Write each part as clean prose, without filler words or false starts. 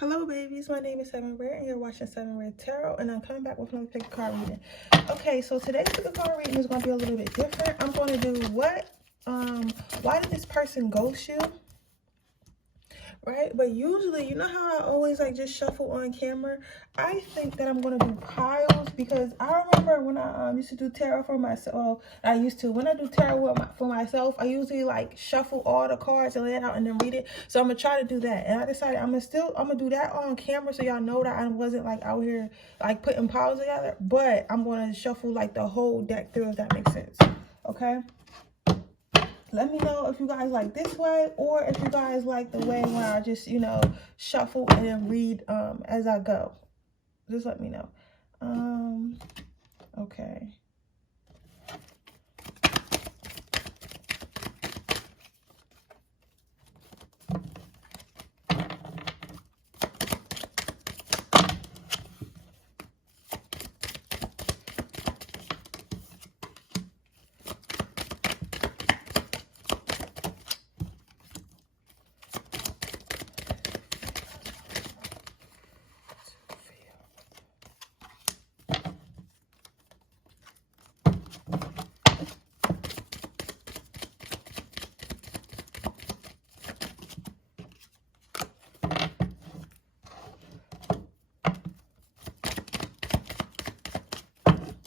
Hello babies, my name is Siren Redd and you're watching Siren Redd Tarot, and I'm coming back with another pick a card reading. Okay, so today's pick a card reading is going to be a little bit different. I'm going to do why did this person ghost you? Right? But usually, you know how I always like just shuffle on camera? I think that I'm going to do piles because I remember when I used to do tarot for myself. When I do tarot for myself, I usually like shuffle all the cards and lay it out and then read it. So I'm going to try to do that. And I decided I'm going to do that on camera so y'all know that I wasn't like out here like putting piles together. But I'm going to shuffle like the whole deck through, if that makes sense. Okay? Let me know if you guys like this way or if you guys like the way where I just, shuffle and then read as I go. Just let me know. Okay.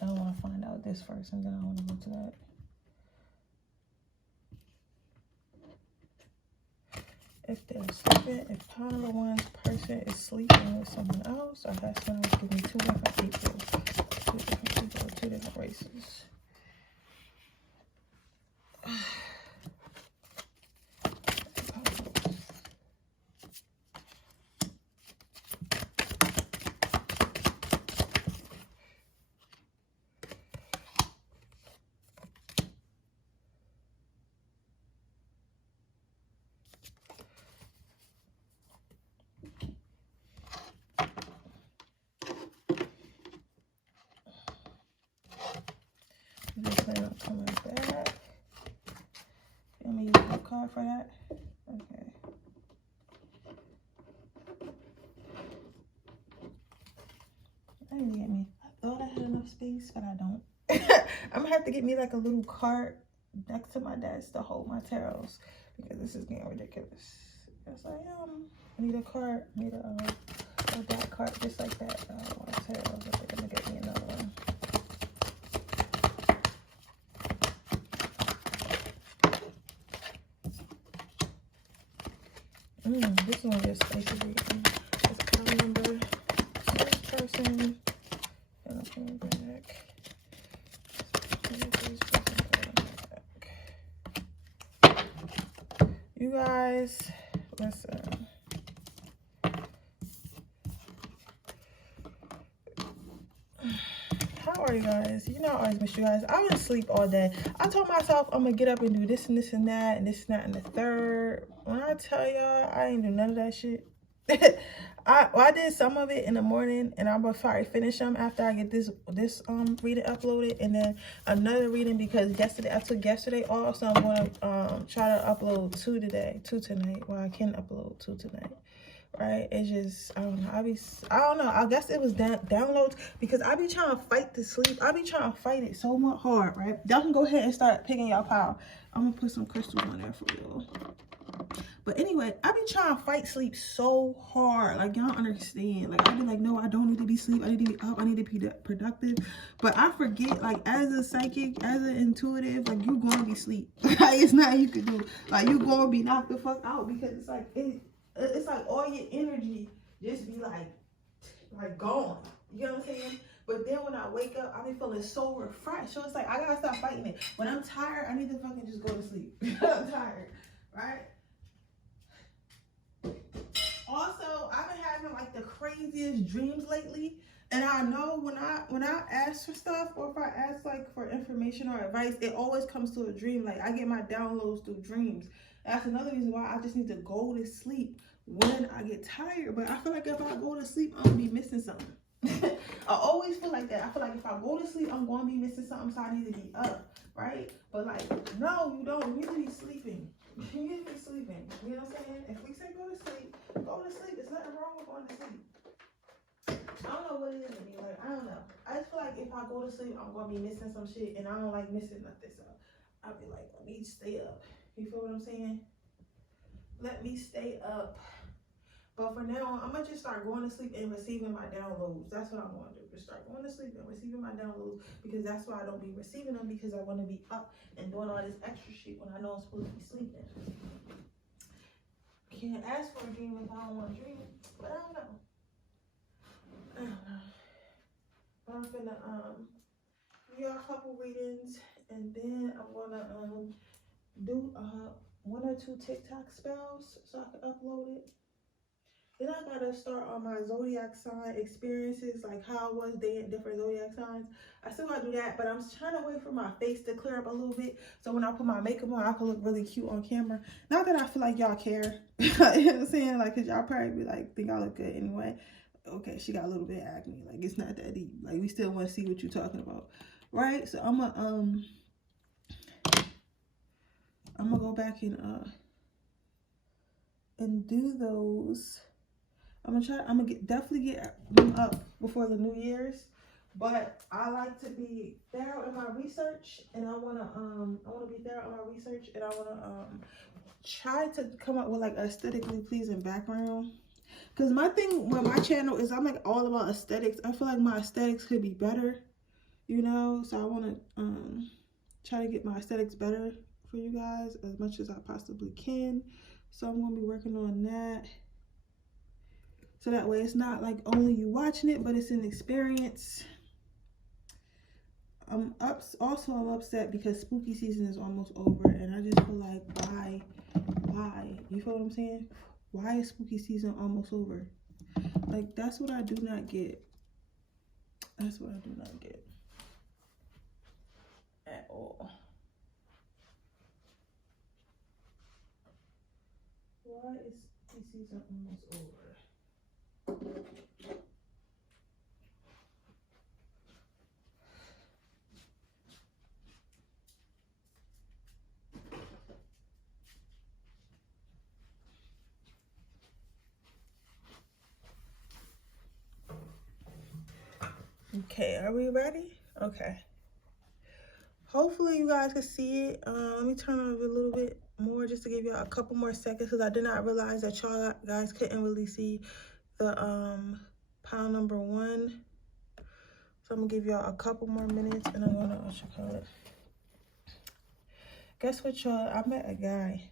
I want to find out this first and then I want to go to that. If they're sleeping, if part of the one's person is sleeping with someone else, or has someone giving two different people, two different races. They plan on coming back. Let me use a card for that. Okay. I need to get me. I thought I had enough space, but I don't. I'm gonna have to get me like a little cart next to my desk to hold my tarots because this is getting ridiculous. Yes, I am. I need a cart. I need a black cart just like that. I don't want tarots. I think I'm gonna get me another one. This one just basically is a card number. First person. And I'm coming back. You guys, listen. How are you guys? You know I always miss you guys. I was asleep all day. I told myself I'm gonna get up and do this and this and that and this and that and the third. When I tell y'all, I ain't do none of that shit. I did some of it in the morning, and I'm gonna probably finish them after I get this reading uploaded, and then another reading because I took yesterday off, so I'm gonna try to upload two tonight. Well, I can upload two tonight. Right? It's just, I don't know. I guess it was downloads because I be trying to fight the sleep. I be trying to fight it so much hard, right? Y'all can go ahead and start picking y'all pile. I'm gonna put some crystals on there for y'all. But anyway, I be trying to fight sleep so hard. Like, y'all understand. Like, I be like, no, I don't need to be asleep. I need to be up. I need to be productive. But I forget, like, as a psychic, as an intuitive, like, you gonna be asleep. Like, it's nothing you can do. Like, you gonna be knocked the fuck out because it's like, it's like all your energy just be like gone. You know what I'm saying? But then when I wake up, I be feeling so refreshed. So it's like, I gotta stop fighting it. When I'm tired, I need to fucking just go to sleep. I'm tired, right? Also, I've been having like the craziest dreams lately. And I know when I ask for stuff, or if I ask like for information or advice, it always comes to a dream. Like, I get my downloads through dreams. That's another reason why I just need to go to sleep when I get tired. But I feel like if I go to sleep, I'm gonna be missing something. I always feel like that. I feel like if I go to sleep, I'm gonna be missing something, so I need to be up, right? But like, no, you don't. You need to be sleeping. You need to be sleeping. You know what I'm saying? If we say go to sleep, go to sleep. There's nothing wrong with going to sleep. I don't know what it is to me. Like, I don't know. I just feel like if I go to sleep, I'm going to be missing some shit, and I don't like missing nothing. So I'll be like, let me stay up. You feel what I'm saying? Let me stay up. But for now, I'm going to just start going to sleep and receiving my downloads. That's what I'm going to do. Just start going to sleep and receiving my downloads, because that's why I don't be receiving them, because I want to be up and doing all this extra shit when I know I'm supposed to be sleeping. Can't ask for a dream if I don't want to dream. But I don't know. But I'm finna do a couple readings, and then I'm gonna do 1 or 2 TikTok spells so I can upload it. Then I gotta start on my zodiac sign experiences, like how I was dating different zodiac signs. I still gotta do that, but I'm trying to wait for my face to clear up a little bit, so when I put my makeup on, I can look really cute on camera. Not that I feel like y'all care, you know what I'm saying? Like, cause y'all probably be like, think I look good anyway. Okay, she got a little bit of acne. Like, it's not that deep. Like, we still want to see what you're talking about, right? So I'm gonna go back and do those. I'm gonna definitely get them up before the New Year's, but I like to be thorough in my research, and I wanna be thorough in my research, and I wanna try to come up with like an aesthetically pleasing background. Cause my thing with my channel is I'm like all about aesthetics. I feel like my aesthetics could be better, you know. So I wanna try to get my aesthetics better for you guys as much as I possibly can. So I'm gonna be working on that. So that way it's not like only you watching it, but it's an experience. I'm upset because spooky season is almost over, and I just feel like why? You feel what I'm saying? Why is spooky season almost over? Like, that's what I do not get. That's what I do not get at all. Why is spooky season almost over? Okay, are we ready? Okay. Hopefully you guys can see it. Let me turn on it a little bit more just to give you a couple more seconds, because I did not realize that y'all guys couldn't really see the pile number 1. So I'm gonna give y'all a couple more minutes, and I'm gonna guess what, y'all? I met a guy.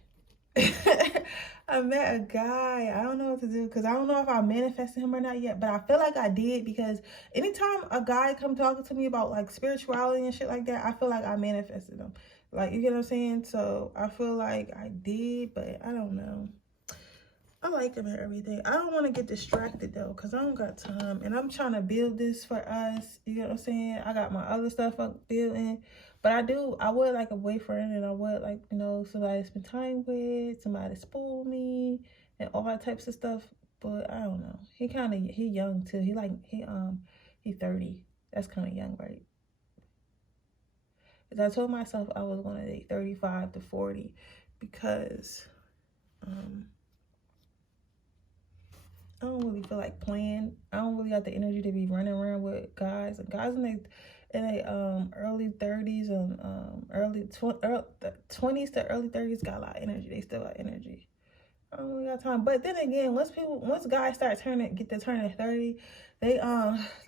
I met a guy. I don't know what to do, because I don't know if I manifested him or not yet, but I feel like I did, because anytime a guy come talking to me about like spirituality and shit like that, I feel like I manifested him. Like, you get what I'm saying? So I feel like I did, but I don't know. I like him and everything. I don't want to get distracted though, because I don't got time, and I'm trying to build this for us. You know what I'm saying? I got my other stuff up building, but I would like a boyfriend, and I would like, you know, somebody to spend time with, somebody to spoil me, and all that types of stuff. But I don't know. He young too. He 30. That's kind of young, right? Because I told myself I was going to date 35 to 40, because I don't really feel like playing. I don't really got the energy to be running around with guys. And guys in their early 30s and early 20s to early 30s got a lot of energy. They still got energy. I don't really got time. But then again, once guys get to turning 30, they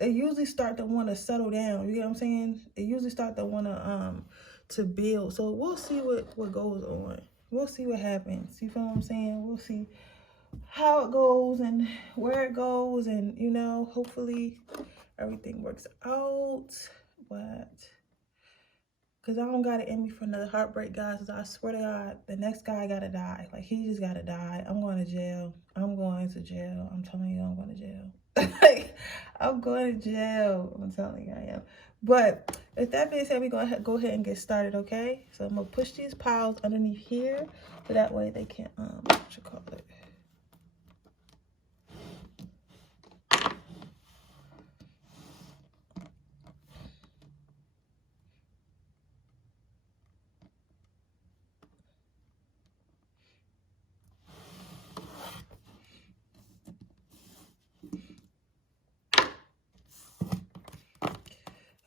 usually start to want to settle down. You get what I'm saying? They usually start to want to build. So we'll see what goes on. We'll see what happens. You feel what I'm saying? We'll see how it goes and where it goes, and you know, hopefully everything works out. But because I don't got it in me for another heartbreak, guys, because I swear to God, the next guy gotta die. Like, he just gotta die. I'm going to jail. I'm telling you, I'm going to jail. Like, I'm going to jail. I'm telling you, I am. But with that being said, we're going to go ahead and get started, okay? So I'm going to push these piles underneath here, so that way they can't, what you call it?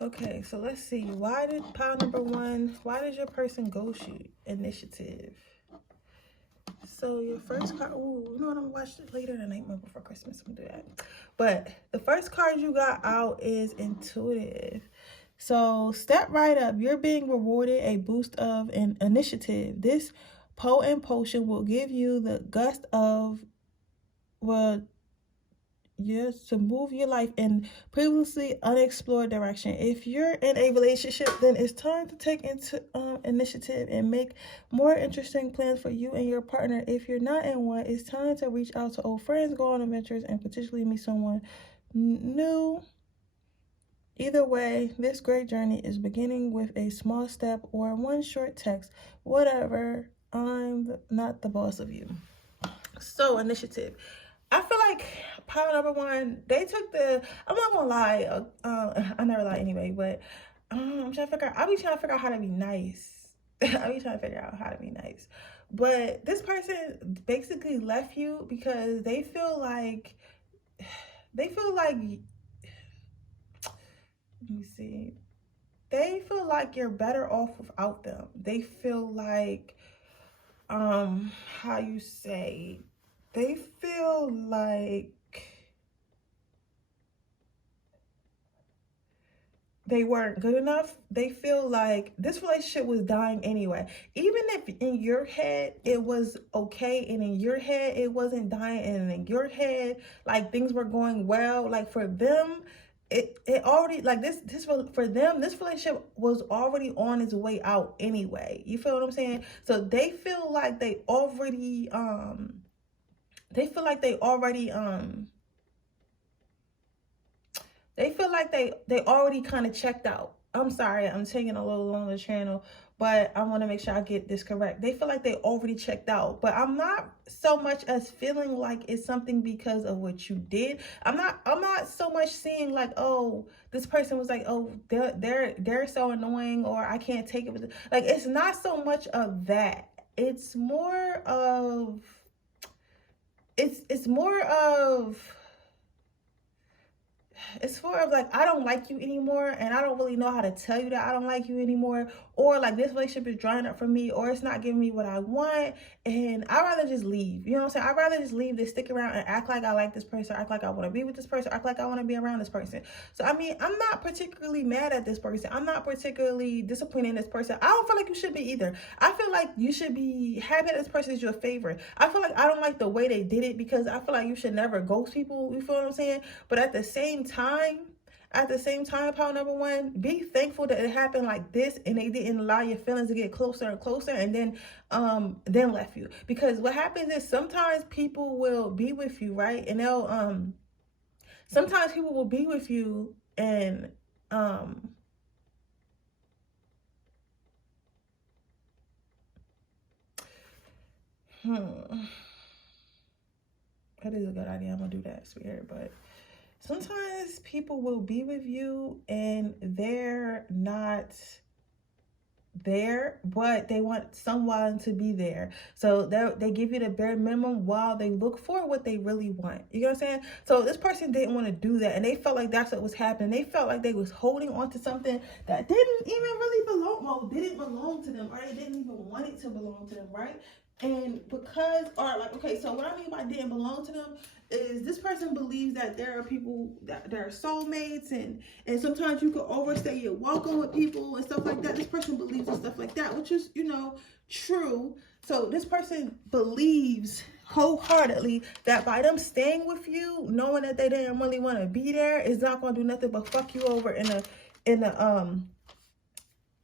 Okay, so let's see. Why did pile number one, why did your person ghost you? Initiative. So your first card, ooh, you know what, I'm gonna watch it later the night before Christmas. I'm gonna do that. But the first card you got out is intuitive. So step right up. You're being rewarded a boost of an initiative. This potent potion will give you the gust of, well, yes, to move your life in previously unexplored direction. If you're in a relationship, then it's time to take into initiative and make more interesting plans for you and your partner. If you're not in one, it's time to reach out to old friends, go on adventures, and potentially meet someone new. Either way, this great journey is beginning with a small step or one short text. Whatever, I'm not the boss of you. So, initiative. I feel like pile number one, they took the, I'm not gonna lie, I never lie anyway, but I'm trying to figure out, I be trying to figure out how to be nice. I be trying to figure out how to be nice. But this person basically left you because they feel like, let me see, they feel like you're better off without them. They feel like, how you say, they feel like they weren't good enough. They feel like this relationship was dying anyway. Even if in your head it was okay and in your head it wasn't dying, and in your head like things were going well, like for them, it already, like this for them, this relationship was already on its way out anyway. You feel what I'm saying? So they feel like they already they feel like they already kind of checked out. I'm sorry, I'm taking a little long the channel, but I want to make sure I get this correct. They feel like they already checked out, but I'm not so much as feeling like it's something because of what you did. I'm not so much seeing like, oh, this person was like, oh, they're so annoying, or I can't take it with like, it's not so much of that. It's more of it's more of like, I don't like you anymore, and I don't really know how to tell you that I don't like you anymore, or like this relationship is drying up for me, or it's not giving me what I want, and I'd rather just leave. You know what I'm saying? I'd rather just leave than stick around and act like I like this person, act like I want to be with this person, act like I want to be around this person. So I mean, I'm not particularly mad at this person. I'm not particularly disappointed in this person. I don't feel like you should be either. I feel like you should be happy that this person is your favorite. I feel like I don't like the way they did it, because I feel like you should never ghost people. You feel what I'm saying? But at the same time, pile number one, be thankful that it happened like this and they didn't allow your feelings to get closer and closer and then left you. Because what happens is sometimes people will be with you, right? And they'll sometimes people will be with you and that is a good idea. I'm gonna do that, sweetheart. But sometimes people will be with you and they're not there, but they want someone to be there. So they give you the bare minimum while they look for what they really want. You know what I'm saying? So this person didn't want to do that, and they felt like that's what was happening. They felt like they was holding on to something that didn't even really didn't belong to them, or they didn't even want it to belong to them, right? And because, or like, okay, so what I mean by didn't belong to them is this person believes that there are people that are soulmates, and sometimes you could overstay your welcome with people and stuff like that. This person believes in stuff like that, which is, you know, true. So this person believes wholeheartedly that by them staying with you, knowing that they didn't really want to be there, is not going to do nothing but fuck you over in the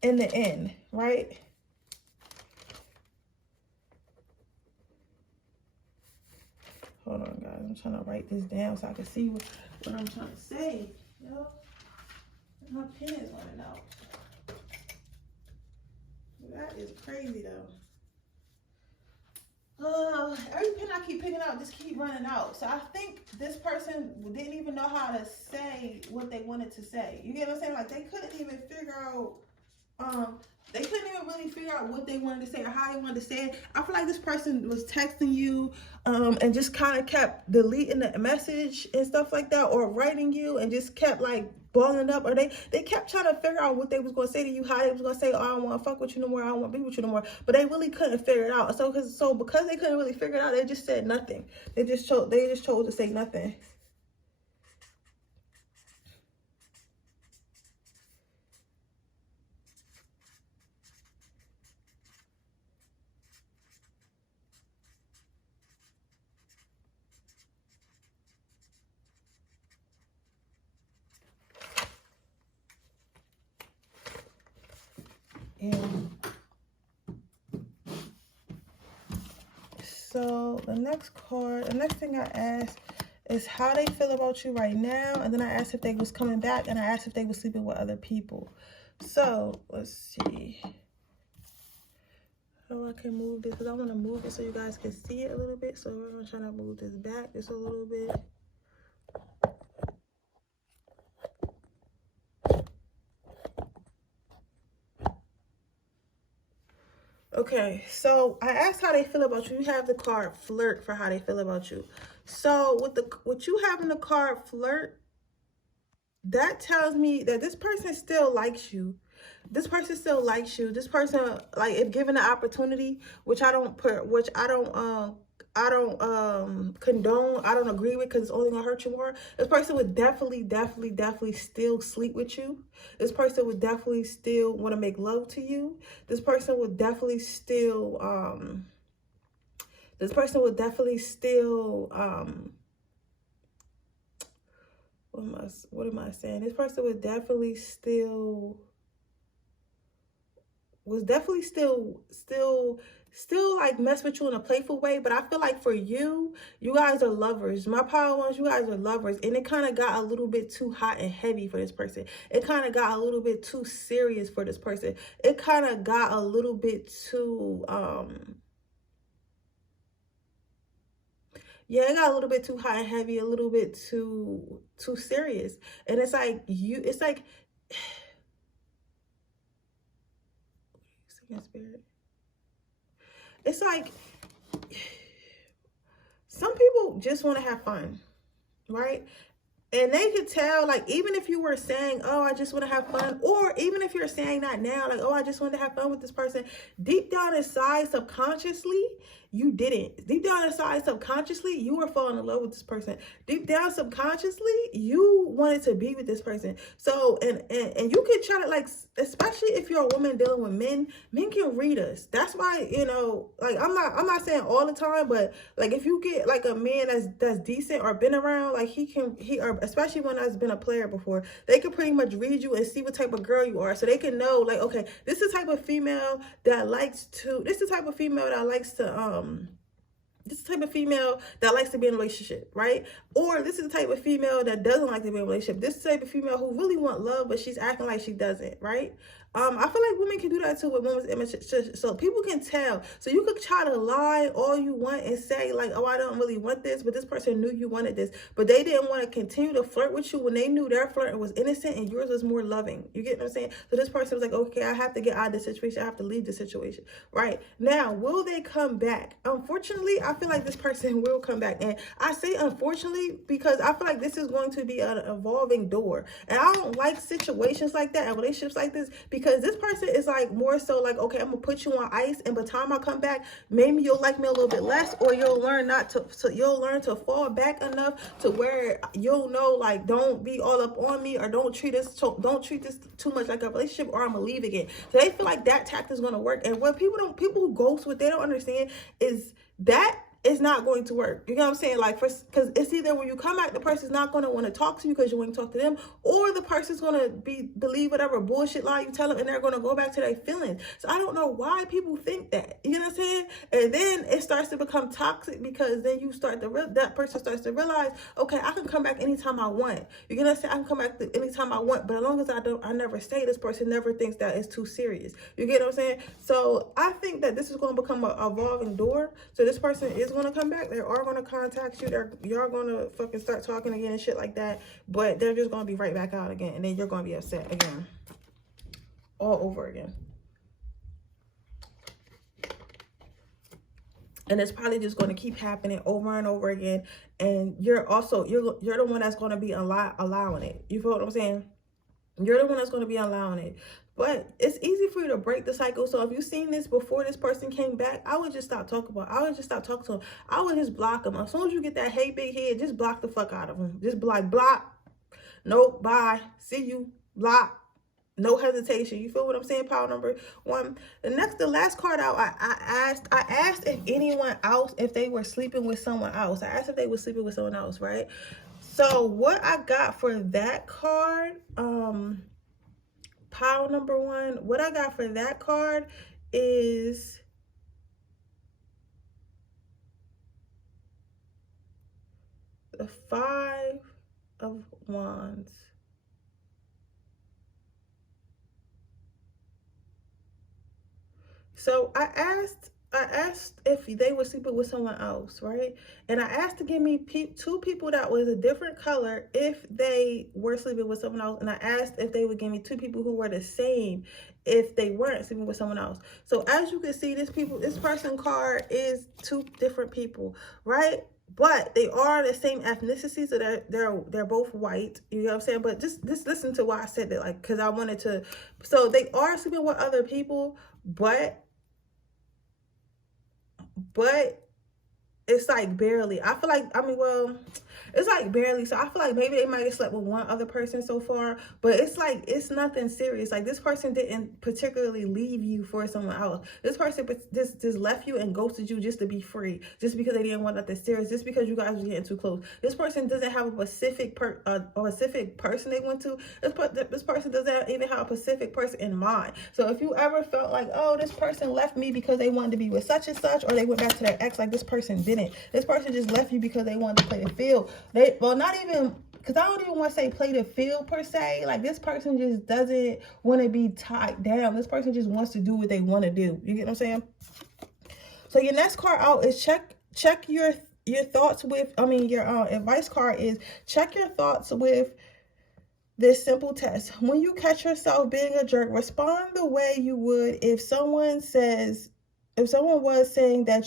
end, right? Hold on, guys. I'm trying to write this down so I can see what I'm trying to say. You know? My pen is running out. That is crazy, though. Every pen I keep picking out just keep running out. So I think this person didn't even know how to say what they wanted to say. You get what I'm saying? Like, they couldn't even figure out They couldn't even really figure out what they wanted to say or how they wanted to say it. I feel like this person was texting you and just kind of kept deleting the message and stuff like that, or writing you and just kept like balling up, or they kept trying to figure out what they was going to say to you, how they was going to say, oh, I don't want to fuck with you no more, I don't want to be with you no more, but they really couldn't figure it out. So because they couldn't really figure it out, they just said nothing. They just chose to say nothing. And so the next thing I asked is how they feel about you right now, and then I asked if they was coming back, and I asked if they was sleeping with other people. So let's see how I can move this, because I want to move it so you guys can see it a little bit. So we're trying to move this back just a little bit. Okay, so I asked how they feel about you. You have the card flirt for how they feel about you. So with you having the card flirt, that tells me that this person still likes you. This person still likes you. This person, like, if given the opportunity, which I don't condone, I don't agree with, because it's only gonna hurt you more. This person would definitely still sleep with you. This person would definitely still want to make love to you. This person would definitely still what am I saying? This person would definitely still like mess with you in a playful way. But I feel like for you guys are lovers. My power ones, you guys are lovers, and it kind of got a little bit too hot and heavy for this person. It kind of got a little bit too serious for this person. It kind of got a little bit too yeah, it got a little bit too hot and heavy, a little bit too serious. And it's like spirit. It's like some people just want to have fun, right? And they could tell, like, even if you were saying, oh, I just want to have fun, or even if you're saying that now, like, oh, I just want to have fun with this person, deep down inside, subconsciously, you didn't. Deep down inside, subconsciously, you were falling in love with this person. Deep down, subconsciously, you wanted to be with this person. So, and you could try to, like, especially if you're a woman dealing with men can read us. That's why, you know, like, I'm not saying all the time, but like, if you get like a man that's decent or been around, like, or especially when I've been a player before, they can pretty much read you and see what type of girl you are. So they can know, like, okay, this is the type of female that likes to, this is the type of female that likes to, this is the type of female that likes to be in a relationship, right? Or this is the type of female that doesn't like to be in a relationship. This is the type of female who really want love, but she's acting like she doesn't, right? I feel like women can do that too with women's image, so people can tell. So you could try to lie all you want and say, like, oh, I don't really want this, but this person knew you wanted this, but they didn't want to continue to flirt with you when they knew their flirting was innocent and yours was more loving. You get what I'm saying? So this person was like, okay, I have to get out of this situation. I have to leave the situation, right? Now, will they come back? Unfortunately, I feel like this person will come back. And I say unfortunately because I feel like this is going to be an evolving door. And I don't like situations like that and relationships like this, because this person is like more so like, okay, I'm gonna put you on ice, and by the time I come back, maybe you'll like me a little bit less, or you'll learn you'll learn to fall back enough to where you'll know, like, don't be all up on me, or don't treat this too much like a relationship, or I'm gonna leave again. So they feel like that tactic is gonna work. And what people who ghost, what they don't understand is that it's not going to work. You know what I'm saying? Like, because it's either when you come back, the person's not going to want to talk to you because you want to talk to them, or the person's going to believe whatever bullshit lie you tell them, and they're going to go back to their feelings. So I don't know why people think that. You know what I'm saying? And then it starts to become toxic, because then that person starts to realize, okay, I can come back anytime I want. You know what I'm saying? I can come back anytime I want, but as long as I never stay, this person never thinks that it's too serious. You get what I'm saying? So I think that this is going to become an evolving door. So this person is going to come back. They are going to contact you. You're going to fucking start talking again and shit like that, but they're just going to be right back out again, and then you're going to be upset again. all over again. And it's probably just going to keep happening over and over again. And you're the one that's going to be allowing it. You feel what I'm saying? You're the one that's going to be allowing it. But it's easy for you to break the cycle. So if you've seen this before this person came back, I would just stop talking about it. I would just stop talking to them. I would just block them. As soon as you get that hey big head, just block the fuck out of them. Just be like, block. Nope, bye. See you. Block. No hesitation. You feel what I'm saying? Power number 1. The last card out, I asked if anyone else, if they were sleeping with someone else. I asked if they were sleeping with someone else, right? So what I got for that card, pile number 1, what I got for that card is the 5 of Wands. So I asked if they were sleeping with someone else, right? And I asked to give me 2 people that was a different color if they were sleeping with someone else. And I asked if they would give me 2 people who were the same if they weren't sleeping with someone else. So as you can see, this person card is 2 different people, right? But they are the same ethnicity, so they're both white. You know what I'm saying? But just listen to why I said that, like, because I wanted to. So they are sleeping with other people, but it's like barely. I feel like, it's like barely. So I feel like maybe they might have slept with one other person so far, but it's like, it's nothing serious. Like, this person didn't particularly leave you for someone else. This person just left you and ghosted you just to be free, just because they didn't want nothing serious, just because you guys were getting too close. This person doesn't have a specific person they went to. This person doesn't even have a specific person in mind. So if you ever felt like, oh, this person left me because they wanted to be with such and such, or they went back to their ex, like, this person didn't. This person just left you because they wanted to play the field. Not even, because I don't even want to say play the field per se. Like, this person just doesn't want to be tied down. This person just wants to do what they want to do. You get what I'm saying? So your next card out is check your thoughts with, your advice card is check your thoughts with this simple test. When you catch yourself being a jerk, respond the way you would if someone was saying that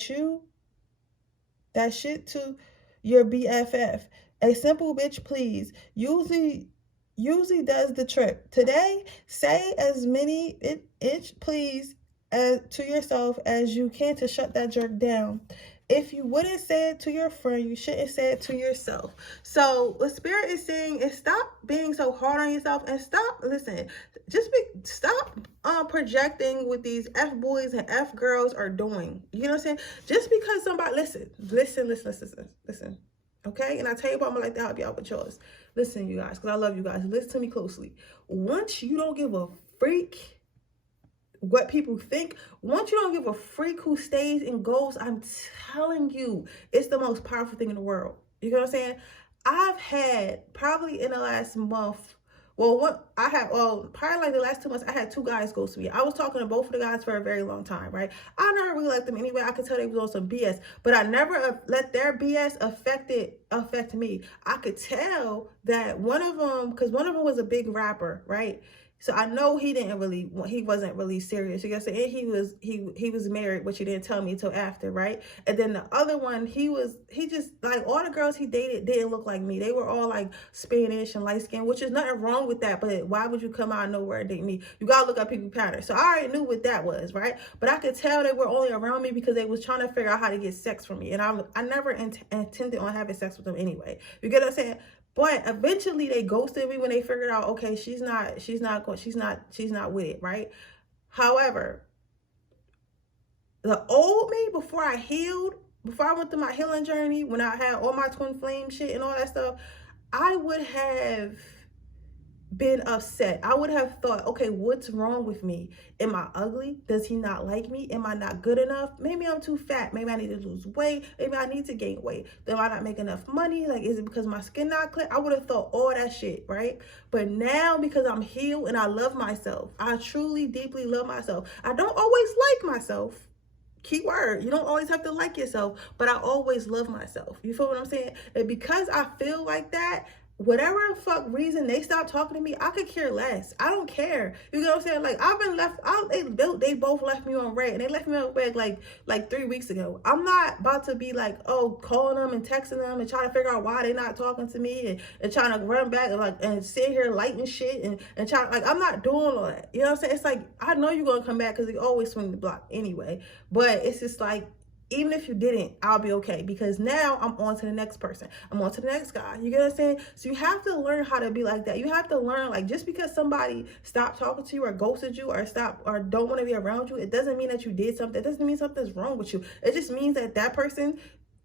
shit to your BFF. A simple bitch please usually does the trick. Today, say as many itch please to yourself as you can to shut that jerk down. If you wouldn't say it to your friend, you shouldn't say it to yourself. So what Spirit is saying is stop being so hard on yourself and stop projecting what these F boys and F girls are doing. You know what I'm saying? Just because somebody, listen. Okay, and I tell you what, I'm gonna like to help you out with yours. Listen, you guys, because I love you guys. Listen to me closely. Once you don't give a freak what people think, once you don't give a freak who stays and goes, I'm telling you, it's the most powerful thing in the world. You know what I'm saying? I've had probably in the last month, probably like the last 2 months, I had 2 guys ghost me. I was talking to both of the guys for a very long time, right? I never really liked them anyway. I could tell they was on some BS, but I never let their BS affect me. I could tell that one of them was a big rapper, right? So I know he wasn't really serious. You guys say, and he was married, which he didn't tell me until after, right? And then the other one, he just, like, all the girls he dated didn't look like me. They were all like Spanish and light skin, which is nothing wrong with that. But why would you come out of nowhere and date me? You gotta look at people pattern. So I already knew what that was, right? But I could tell they were only around me because they was trying to figure out how to get sex from me, and I never intended on having sex with them anyway. You get what I'm saying? But eventually they ghosted me when they figured out, okay, she's not with it, right? However, the old me, before I went through my healing journey, when I had all my twin flame shit and all that stuff, I would have been upset. I would have thought, okay, what's wrong with me? Am I ugly? Does he not like me? Am I not good enough? Maybe I'm too fat. Maybe I need to lose weight. Maybe I need to gain weight. Do I not make enough money? Like, is it because my skin not clear? I would have thought all that shit, right? But now, because I'm healed and I love myself, I truly, deeply love myself. I don't always like myself. Key word, you don't always have to like yourself, but I always love myself. You feel what I'm saying? And because I feel like that, whatever the fuck reason they stopped talking to me, I could care less. I don't care. You know what I'm saying? Like, I've been left out. They both left me on red, and they left me on red like 3 weeks ago. I'm not about to be like, oh, calling them and texting them and trying to figure out why they're not talking to me, and trying to run back and sit here lighting shit and try, like, I'm not doing all that. You know what I'm saying? It's like, I know you're gonna come back because they always swing the block anyway. But it's just like, even if you didn't, I'll be okay, because now I'm on to the next person. I'm on to the next guy. You get what I'm saying? So you have to learn how to be like that. You have to learn, like, just because somebody stopped talking to you or ghosted you or don't want to be around you, it doesn't mean that you did something. It doesn't mean something's wrong with you. It just means that that person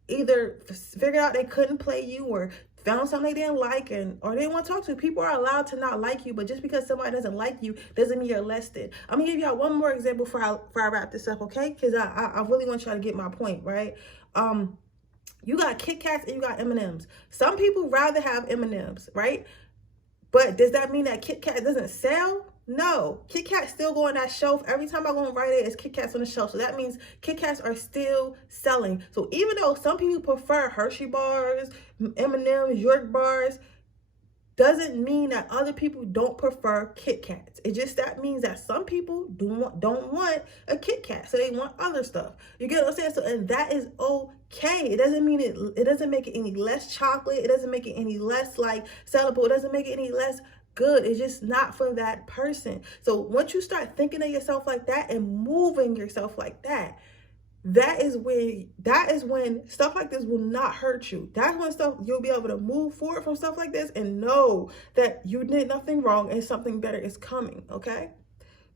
either figured out they couldn't play you or found something they didn't like, or they didn't want to talk to you. People are allowed to not like you, but just because somebody doesn't like you doesn't mean you're less than. I'm gonna give y'all one more example before I wrap this up, okay? Because I really want y'all to get my point, right? You got Kit Kats and you got M&Ms. Some people rather have M&Ms, right? But does that mean that Kit Kat doesn't sell? No, Kit Kats still go on that shelf. Every time I go on Rite Aid, it's Kit Kats on the shelf. So that means Kit Kats are still selling. So even though some people prefer Hershey bars, M&M's, York bars, doesn't mean that other people don't prefer Kit Kats. It just, that means that some people don't want a Kit Kat, so they want other stuff. You get what I'm saying? So, and that is okay. It doesn't mean it doesn't make it any less chocolate. It doesn't make it any less like sellable. It doesn't make it any less good. It's just not for that person. So once you start thinking of yourself like that and moving yourself like that, that is when stuff like this will not hurt you. That's when you'll be able to move forward from stuff like this and know that you did nothing wrong and something better is coming, okay?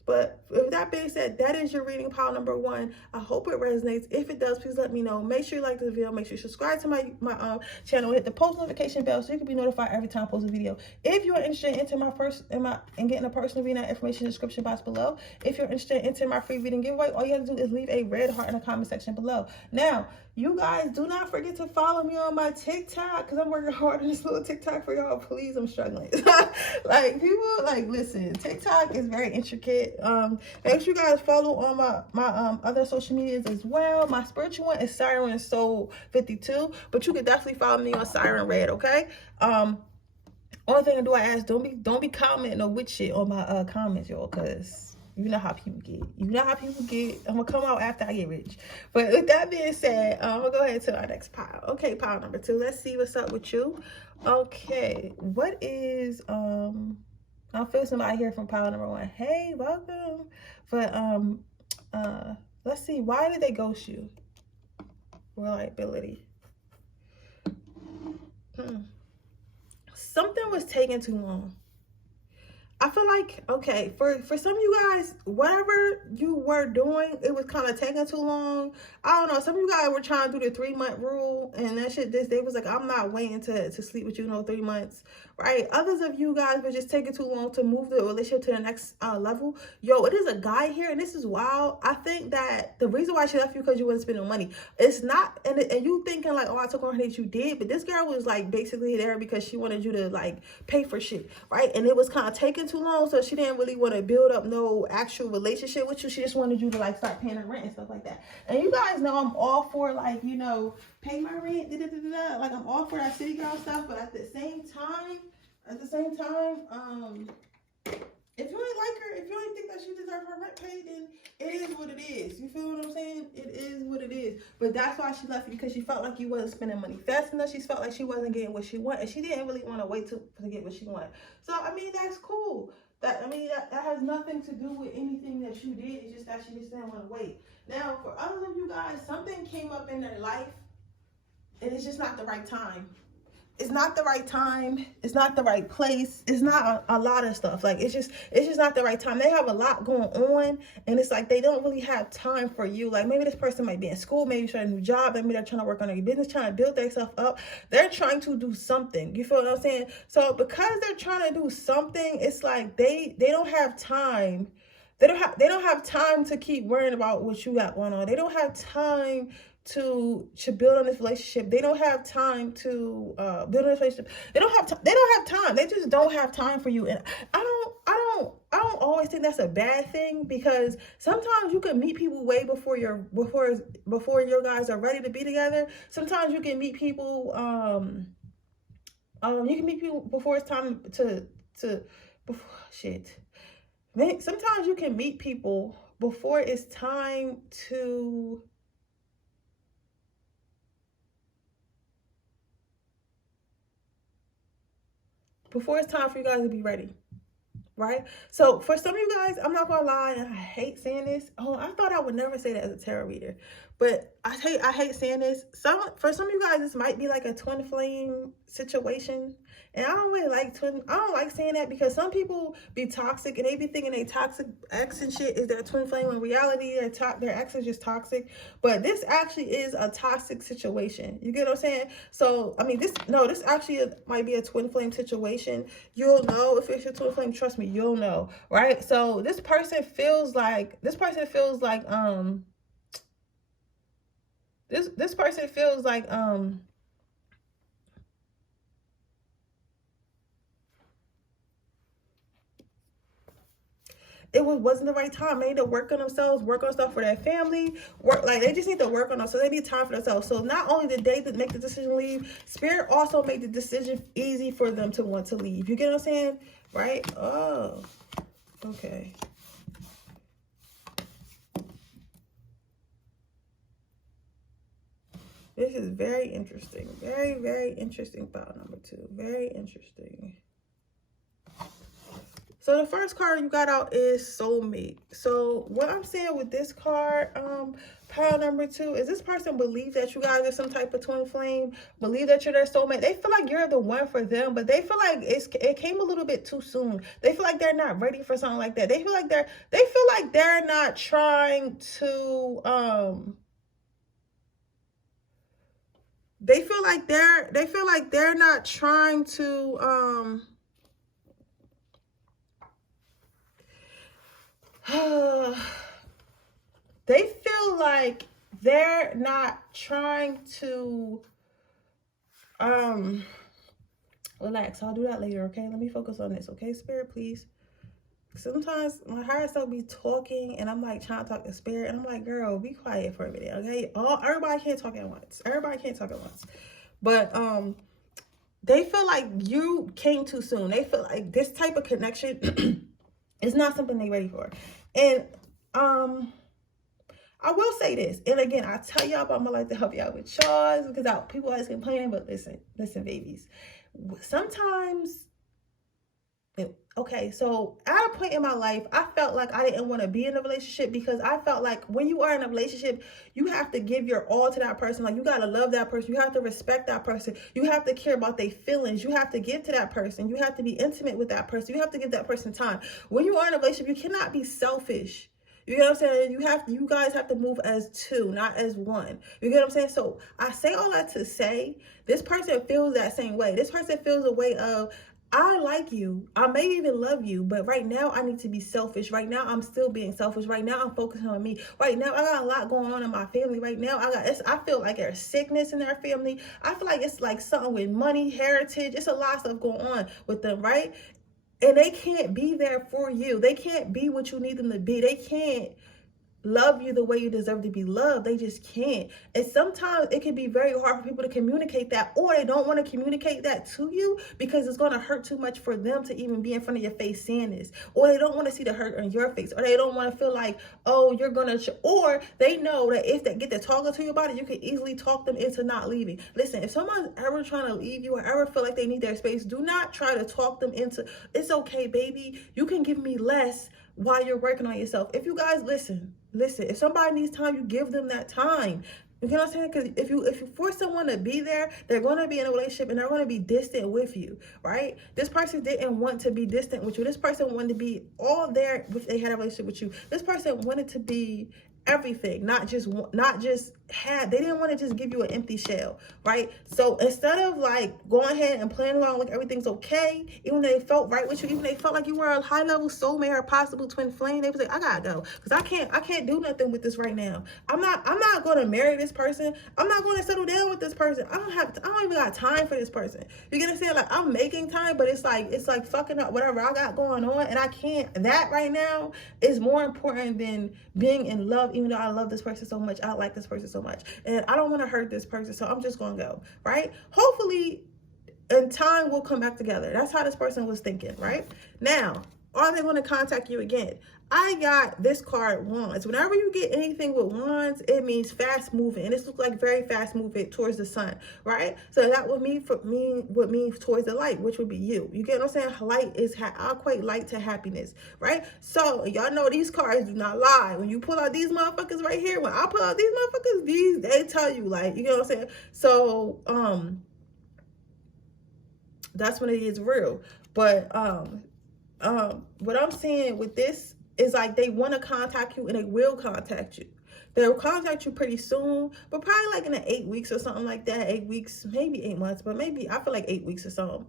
But with that being said, that is your reading pile number 1. I hope it resonates. If it does, please let me know. Make sure you like this video. Make sure you subscribe to my channel. Hit the post notification bell so you can be notified every time I post a video. If you're interested in getting a personal reading, information in the description box below. If you're interested in entering my free reading giveaway, all you have to do is leave a red heart in the comment section below. Now, you guys, do not forget to follow me on my TikTok, because I'm working hard on this little TikTok for y'all. Please, I'm struggling. Like, people, like, listen, TikTok is very intricate. Make sure you guys follow on my other social medias as well. My spiritual one is Siren Soul 52, but you can definitely follow me on Siren Redd, okay? Only thing I do, I ask, don't be commenting no witch shit on my comments, y'all, because you know how people get. You know how people get. I'm gonna come out after I get rich. But with that being said, I'm gonna go ahead to our next pile. Okay, pile number 2. Let's see what's up with you. Okay, what is I feel somebody here from pile number 1. Hey, welcome. But let's see, why did they ghost you? Reliability. Something was taking too long. I feel like, okay, for some of you guys, whatever you were doing, it was kind of taking too long. I don't know. Some of you guys were trying to do the 3-month rule, and that shit, they was like, I'm not waiting to sleep with you no 3 months, right? Others of you guys were just taking too long to move the relationship to the next level. Yo, it is a guy here, and this is wild. I think that the reason why she left you because you wasn't spending money. It's not, and you thinking like, oh, I took her on dates, you did, but this girl was like basically there because she wanted you to like pay for shit, right? And it was kind of taking too long, so she didn't really want to build up no actual relationship with you. She just wanted you to like start paying her rent and stuff like that. And you guys know I'm all for, like, you know, pay my rent, like I'm all for that city girl stuff, but at the same time, if you ain't like her, if you ain't think that she deserves her rent paid, then it is what it is. You feel what I'm saying? It is what it is. But that's why she left you, because she felt like you wasn't spending money fast enough. She felt like she wasn't getting what she wanted, and she didn't really want to wait to get what she wanted. So, I mean, that's cool. That has nothing to do with anything that you did. It's just that she just didn't want to wait. Now, for others of you guys, something came up in their life, and it's just not the right time. It's not the right time. It's not the right place. It's not a lot of stuff. Like, it's just not the right time. They have a lot going on, and it's like they don't really have time for you. Like, maybe this person might be in school, maybe trying a new job, maybe they're trying to work on their business, trying to build themselves up. They're trying to do something. You feel what I'm saying? So because they're trying to do something, it's like they don't have time. They don't have time to keep worrying about what you got going on. They don't have time to build on this relationship. They don't have time to build on this relationship. They don't have time. They just don't have time for you. And I don't always think that's a bad thing, because sometimes you can meet people way before your guys are ready to be together. Sometimes you can meet people You can meet people before it's time before, shit. Sometimes you can meet people before it's time to before it's time for you guys to be ready. Right? So for some of you guys, I'm not gonna lie, and I hate saying this. Oh, I thought I would never say that as a tarot reader, but I hate saying this. For some of you guys, this might be like a twin flame situation. And I don't really like I don't like saying that, because some people be toxic and they be thinking they toxic ex and shit is their twin flame. In reality, their ex is just toxic. But this actually is a toxic situation. You get what I'm saying? So, I mean, this actually might be a twin flame situation. You'll know if it's your twin flame. Trust me, you'll know, right? So this person feels like this person feels like it wasn't the right time. They need to work on themselves, work on stuff for their family, they just need to work on themselves. They need time for themselves. So not only did they make the decision to leave, Spirit also made the decision easy for them to want to leave. You get what I'm saying? Right? Oh, okay. This is very interesting. Very, very interesting file number 2. Very interesting. So the first card you got out is Soulmate. So what I'm saying with this card, pile number 2, is this person believes that you guys are some type of twin flame, believe that you're their soulmate. They feel like you're the one for them, but they feel like it came a little bit too soon. They feel like they're not ready for something like that. They feel like they're not trying to they feel like they're not trying to they feel like they're not trying to relax. I'll do that later, okay? Let me focus on this, okay, Spirit, please. Sometimes my higher self be talking and I'm like trying to talk to Spirit, and I'm like, girl, be quiet for a minute, okay? Everybody can't talk at once. But they feel like you came too soon. They feel like this type of connection is not something they're ready for. And I will say this, and again, I tell y'all, but I'm gonna like to help y'all with chores, because people always complaining, but listen, babies. Sometimes, okay, so at a point in my life, I felt like I didn't want to be in a relationship, because I felt like when you are in a relationship, you have to give your all to that person. Like, you got to love that person. You have to respect that person. You have to care about their feelings. You have to give to that person. You have to be intimate with that person. You have to give that person time. When you are in a relationship, you cannot be selfish. You know what I'm saying? You guys have to move as two, not as one. You get what I'm saying? So I say all that to say, this person feels that same way. This person feels a way of, I like you. I may even love you, but right now I need to be selfish. Right now I'm still being selfish. Right now I'm focusing on me. Right now I got a lot going on in my family. Right now I feel like there's sickness in their family. I feel like it's like something with money, heritage. It's a lot of stuff going on with them, right? And they can't be there for you. They can't be what you need them to be. They can't love you the way you deserve to be loved. They just can't. And sometimes it can be very hard for people to communicate that, or they don't want to communicate that to you because it's going to hurt too much for them to even be in front of your face saying this, or they don't want to see the hurt on your face, or they don't want to feel like, oh, you're going to, or they know that if they get to talking to you about it, you can easily talk them into not leaving. Listen, if someone's ever trying to leave you or ever feel like they need their space, do not try to talk them into, it's okay, baby, you can give me less while you're working on yourself. If you guys listen, if somebody needs time, you give them that time. You know what I'm saying? Because if you force someone to be there, they're going to be in a relationship and they're going to be distant with you, right? This person didn't want to be distant with you. This person wanted to be all there if they had a relationship with you. This person wanted to be everything, not just they didn't want to just give you an empty shell, right? So instead of like going ahead and playing along like everything's okay, even though they felt right with you, even they felt like you were a high level soulmate or possible twin flame, they was like, I gotta go, because I can't do nothing with this right now. I'm not going to marry this person. I'm not going to settle down with this person. I don't even got time for this person. You get what I'm saying? Like, I'm making time, but it's like fucking up whatever I got going on, and I can't. That right now is more important than being in love. Even though I love this person so much, I like this person so much, and I don't want to hurt this person, so I'm just gonna go, right? Hopefully and time will come back together. That's how this person was thinking, right? Now, are they going to contact you again? I got this card, Wands. Whenever you get anything with Wands, it means fast moving. And this looks like very fast moving towards the sun, right? So that would mean towards the light, which would be you. You get what I'm saying? Light is, I'll equate light to happiness, right? So y'all know these cards do not lie. When you pull out these motherfuckers right here, when I pull out these motherfuckers, they tell you, like, you know what I'm saying? So, that's when it is real. But, what I'm saying with this is like they want to contact you and they will contact you. They'll contact you pretty soon, but probably like in 8 weeks or something like that. 8 weeks, maybe 8 months, but maybe I feel like 8 weeks or something.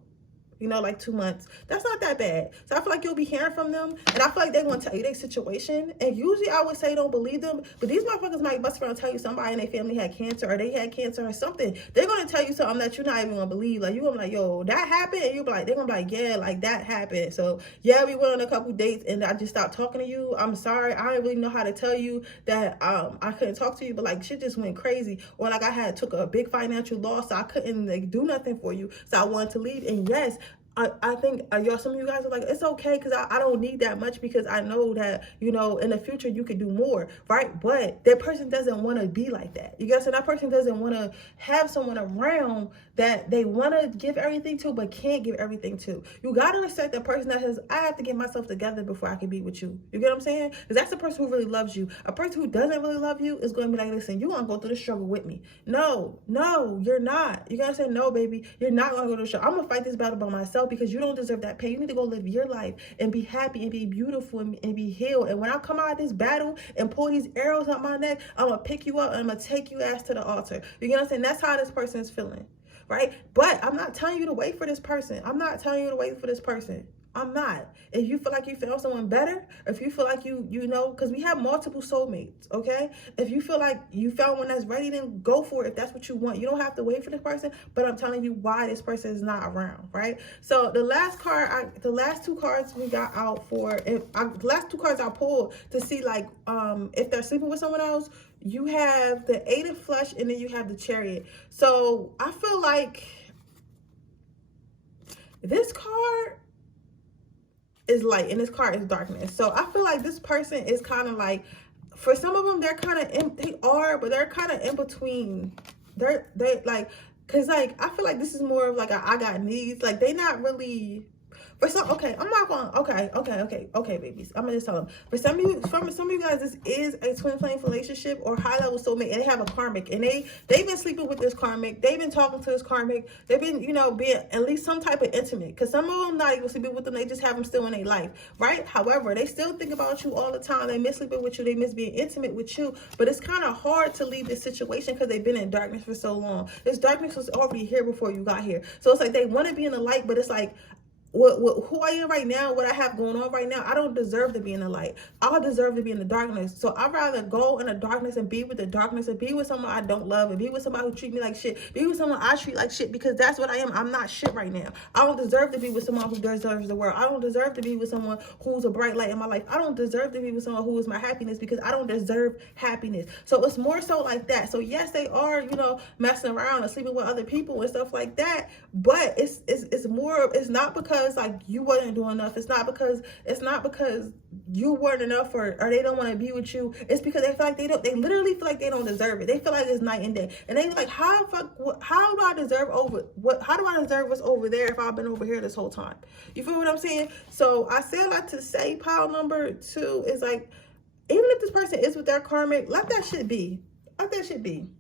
You know, like 2 months. That's not that bad. So I feel like you'll be hearing from them, and I feel like they're going to tell you their situation. And usually I would say don't believe them, but these motherfuckers might bust around and tell you somebody in their family had cancer, or they had cancer or something. They're going to tell you something that you're not even going to believe. Like, you're going to be like, yo, that happened? And you'll be like, they're going to be like, yeah, like that happened. So yeah, we went on a couple dates and I just stopped talking to you. I'm sorry. I don't really know how to tell you that I couldn't talk to you, but like shit just went crazy. Or like I took a big financial loss, so I couldn't like do nothing for you. So I wanted to leave. And yes, I think some of you guys are like, it's okay because I don't need that much, because I know that, you know, in the future you could do more, right? But that person doesn't want to be like that. You guys, so that person doesn't want to have someone around that they want to give everything to but can't give everything to. You got to respect the person that says, I have to get myself together before I can be with you. You get what I'm saying? Because that's the person who really loves you. A person who doesn't really love you is going to be like, listen, you're going to go through the struggle with me. No, you're not. You got to say, no, baby, you're not going to go through the struggle. I'm going to fight this battle by myself, because you don't deserve that pain. You need to go live your life and be happy and be beautiful and be healed. And when I come out of this battle and pull these arrows out my neck, I'm going to pick you up and I'm going to take you ass to the altar. You get what I'm saying? That's how this person is feeling, right? But I'm not telling you to wait for this person. I'm not telling you to wait for this person. I'm not. If you feel like you found someone better, if you feel like you know, because we have multiple soulmates, okay? If you feel like you found one that's ready, then go for it if that's what you want. You don't have to wait for this person, but I'm telling you why this person is not around, right? So the last two cards we got out for, the last two cards I pulled to see like if they're sleeping with someone else, you have the Eight of Flesh and then you have the Chariot. So I feel like this card is light and this card is darkness. So I feel like this person is kind of like, for some of them, they're kind of but they're kind of in between. They like, cause like I feel like this is more of like I got needs. Like they not really. For some, okay, I'm not going. Okay, babies. I'm gonna just tell them. For some of you guys, this is a twin flame relationship or high level soulmate, and they have a karmic, and they've been sleeping with this karmic. They've been talking to this karmic. They've been, you know, being at least some type of intimate. Because some of them not even sleeping with them. They just have them still in their life, right? However, they still think about you all the time. They miss sleeping with you. They miss being intimate with you. But it's kind of hard to leave this situation because they've been in darkness for so long. This darkness was already here before you got here. So it's like they want to be in the light, but it's like, who I am right now, what I have going on right now, I don't deserve to be in the light. I deserve to be in the darkness. So I'd rather go in the darkness and be with the darkness and be with someone I don't love and be with somebody who treat me like shit. Be with someone I treat like shit, because that's what I am. I'm not shit right now. I don't deserve to be with someone who deserves the world. I don't deserve to be with someone who's a bright light in my life. I don't deserve to be with someone who is my happiness, because I don't deserve happiness. So it's more so like that. So yes, they are, you know, messing around and sleeping with other people and stuff like that. But it's more, it's not because like you wasn't doing enough. It's not because you weren't enough or they don't want to be with you. It's because they feel like they literally feel like they don't deserve it. They feel like it's night and day. And they like, how do I deserve what's over there if I've been over here this whole time? You feel what I'm saying? So I say a lot to say pile number 2 is like, even if this person is with their karmic, let that shit be. Let that shit be.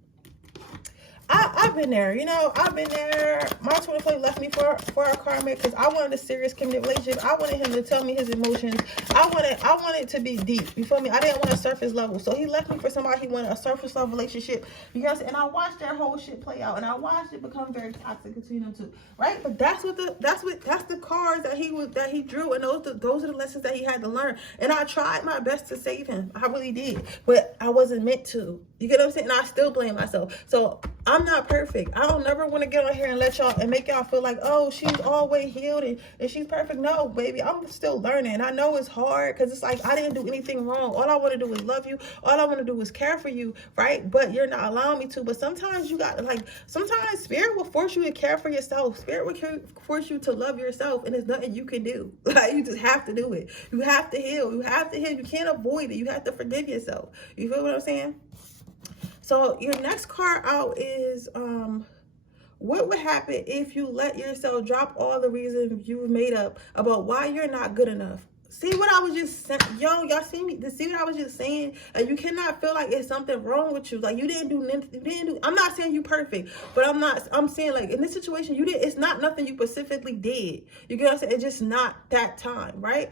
I've been there, you know, I've been there. My twin flame left me for a karmic because I wanted a serious committed relationship. I wanted him to tell me his emotions. I wanted to be deep. You feel me? I didn't want a surface level. So he left me for somebody he wanted a surface level relationship. You guys, and I watched their whole shit play out, and I watched it become very toxic between them two. Right? But that's the cards that he drew, and those are the lessons that he had to learn. And I tried my best to save him. I really did. But I wasn't meant to. You get what I'm saying? And I still blame myself. So I'm not perfect. I don't never want to get on here and let y'all and make y'all feel like, oh, she's always healed and she's perfect. No, baby, I'm still learning. I know it's hard because it's like I didn't do anything wrong. All I want to do is love you. All I want to do is care for you, right? But you're not allowing me to. But sometimes you got like, sometimes spirit will force you to care for yourself. Spirit will force you to love yourself, and there's nothing you can do. Like, you just have to do it. You have to heal. You have to heal. You can't avoid it. You have to forgive yourself. You feel what I'm saying? So your next card out is what would happen if you let yourself drop all the reasons you've made up about why you're not good enough? See what I was just saying? Yo, y'all see me? See what I was just saying? You cannot feel like it's something wrong with you. Like you didn't do, I'm not saying you perfect, but I'm saying like in this situation, it's not nothing you specifically did. You get what I'm saying? It's just not that time, right?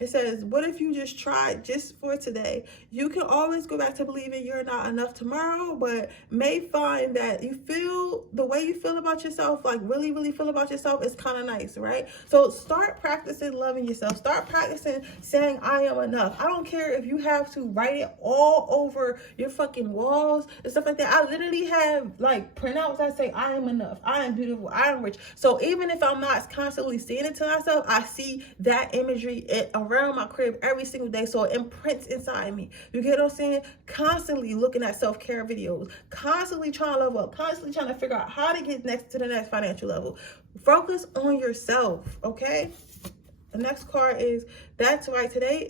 It says, what if you just tried just for today? You can always go back to believing you're not enough tomorrow, but may find that you feel the way you feel about yourself, like really, really feel about yourself is kind of nice, right? So start practicing loving yourself. Start practicing saying, I am enough. I don't care if you have to write it all over your fucking walls and stuff like that. I literally have like printouts that say, I am enough. I am beautiful. I am rich. So even if I'm not constantly saying it to myself, I see that imagery around my crib every single day, so it imprints inside me. You get what I'm saying? Constantly looking at self-care videos, constantly trying to love up, constantly trying to figure out how to get to the next financial level. Focus on yourself, okay? The next card is, that's right, today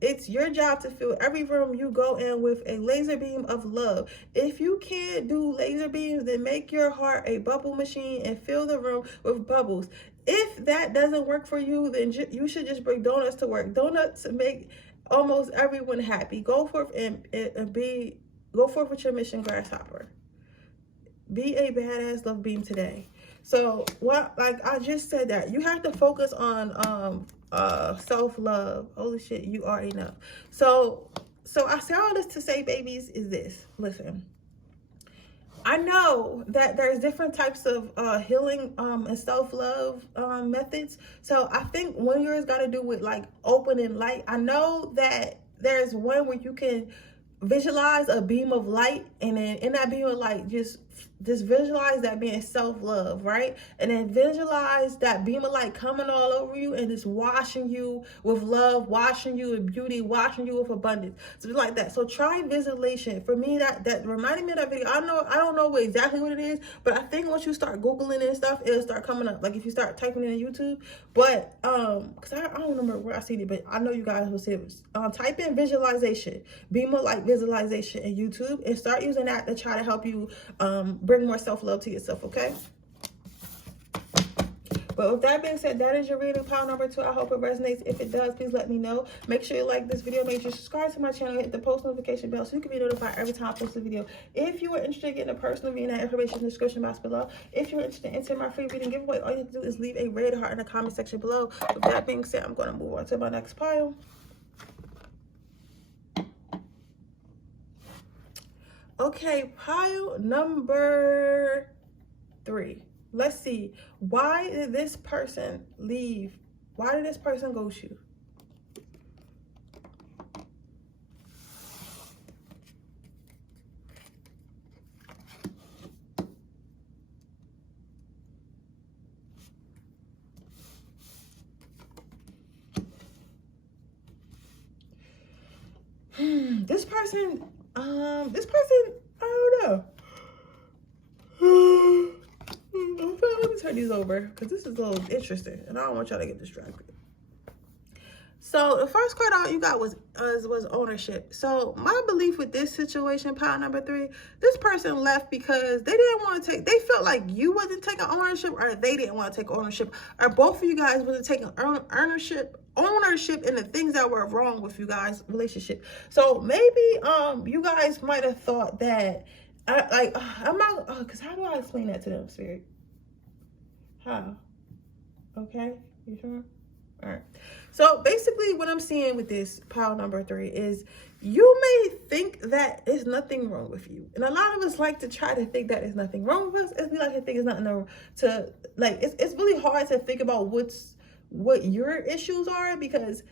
it's your job to fill every room you go in with a laser beam of love. If you can't do laser beams, then make your heart a bubble machine and fill the room with bubbles. If that doesn't work for you, then you should just bring donuts to work. Donuts make almost everyone happy. Go forth go forth with your mission, grasshopper. Be a badass love beam today. So like I just said, that you have to focus on self-love. Holy shit, you are enough. So I say all this to say, babies, is this. Listen, I know that there's different types of healing and self-love methods. So I think one yours got to do with like open and light. I know that there's one where you can visualize a beam of light, and then in that beam of light, just visualize that being self-love, right? And then visualize that beam of light coming all over you and just washing you with love, washing you with beauty, washing you with abundance. So like that. So try visualization. For me, that reminded me of that video. I don't know exactly what it is, but I think once you start Googling it and stuff, it'll start coming up. Like if you start typing it in YouTube. But because I don't remember where I seen it, but I know you guys will see it. Type in visualization, beam of light visualization in YouTube, and start using that to try to help you bring more self-love to yourself, okay? But with that being said, that is your reading, pile number 2. I hope it resonates. If it does, please let me know. Make sure you like this video. Make sure you subscribe to my channel. Hit the post notification bell so you can be notified every time I post a video. If you are interested in getting a personal reading, that information in the description box below. If you're interested in entering my free reading giveaway, all you have to do is leave a red heart in the comment section below. With that being said, I'm going to move on to my next pile. Okay, pile number 3. Let's see. Why did this person leave? Why did this person ghost you? This person, I don't know. Let me turn these over because this is a little interesting and I don't want y'all to get distracted. So the first card out you got was ownership. So my belief with this situation, pile number 3, this person left because they didn't want to they felt like you wasn't taking ownership, or they didn't want to take ownership, or both of you guys wasn't taking ownership in the things that were wrong with you guys' relationship. So maybe you guys might have thought that I'm not, because how do I explain that to them, Spirit? How? Okay, you sure? All right. So basically what I'm seeing with this pile number 3 is you may think that there's nothing wrong with you. And a lot of us like to try to think that there's nothing wrong with us. And we like to think there's nothing wrong to, like, it's really hard to think about what your issues are, because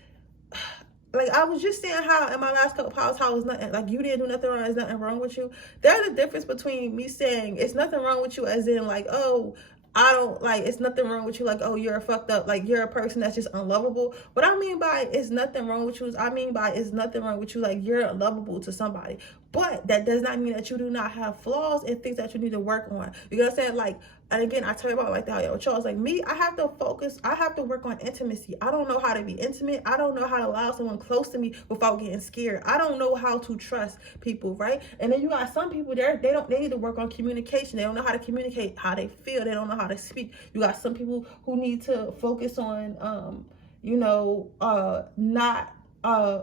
like I was just saying how in my last couple posts, how it's nothing, like you didn't do nothing wrong, there's nothing wrong with you. There's a difference between me saying it's nothing wrong with you as in like, oh, I don't like, it's nothing wrong with you, like, oh, you're a fucked up, like you're a person that's just unlovable. What I mean by it's nothing wrong with you is I mean by it's nothing wrong with you, like you're unlovable to somebody. But that does not mean that you do not have flaws and things that you need to work on. You know what I'm saying? Like, and again, I tell you about like the yo Charles, like me, I have to focus, I have to work on intimacy. I don't know how to be intimate. I don't know how to allow someone close to me without getting scared. I don't know how to trust people, right? And then you got some people there, they need to work on communication. They don't know how to communicate how they feel. They don't know how to speak. You got some people who need to focus on not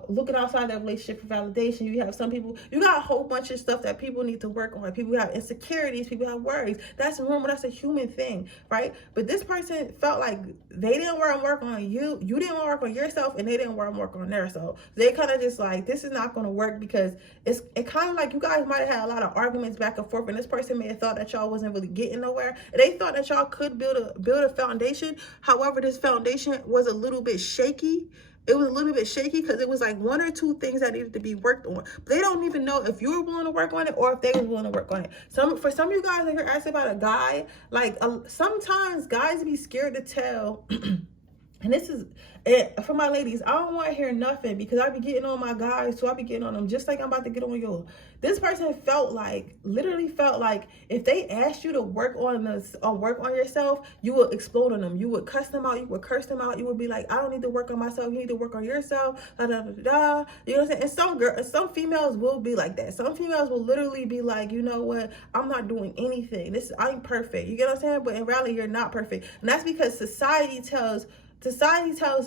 looking outside their relationship for validation. You have some people, you got a whole bunch of stuff that people need to work on. People have insecurities, people have worries. That's normal, that's a human thing, right? But this person felt like they didn't want to work on you, you didn't want to work on yourself, and they didn't want to work on their self. They kind of just like, this is not going to work because it kind of like you guys might have had a lot of arguments back and forth, and this person may have thought that y'all wasn't really getting nowhere, and they thought that y'all could build a foundation. However, this foundation was a little bit shaky. It was a little bit shaky because it was like one or two things that needed to be worked on. But they don't even know if you were willing to work on it or if they were willing to work on it. For some of you guys, if you're asking about a guy, like sometimes guys be scared to tell. And this is for my ladies, I don't want to hear nothing because I be getting on my guys, so I be getting on them just like I'm about to get on yours. This person literally felt like if they asked you to work on this or work on yourself, you would explode on them. You would cuss them out. You would curse them out. You would be like, I don't need to work on myself. You need to work on yourself. Da, da, da, da. You know what I'm saying? And some females will be like that. Some females will literally be like, you know what? I'm not doing anything. I'm perfect. You get what I'm saying? But in reality, you're not perfect. And that's because society tells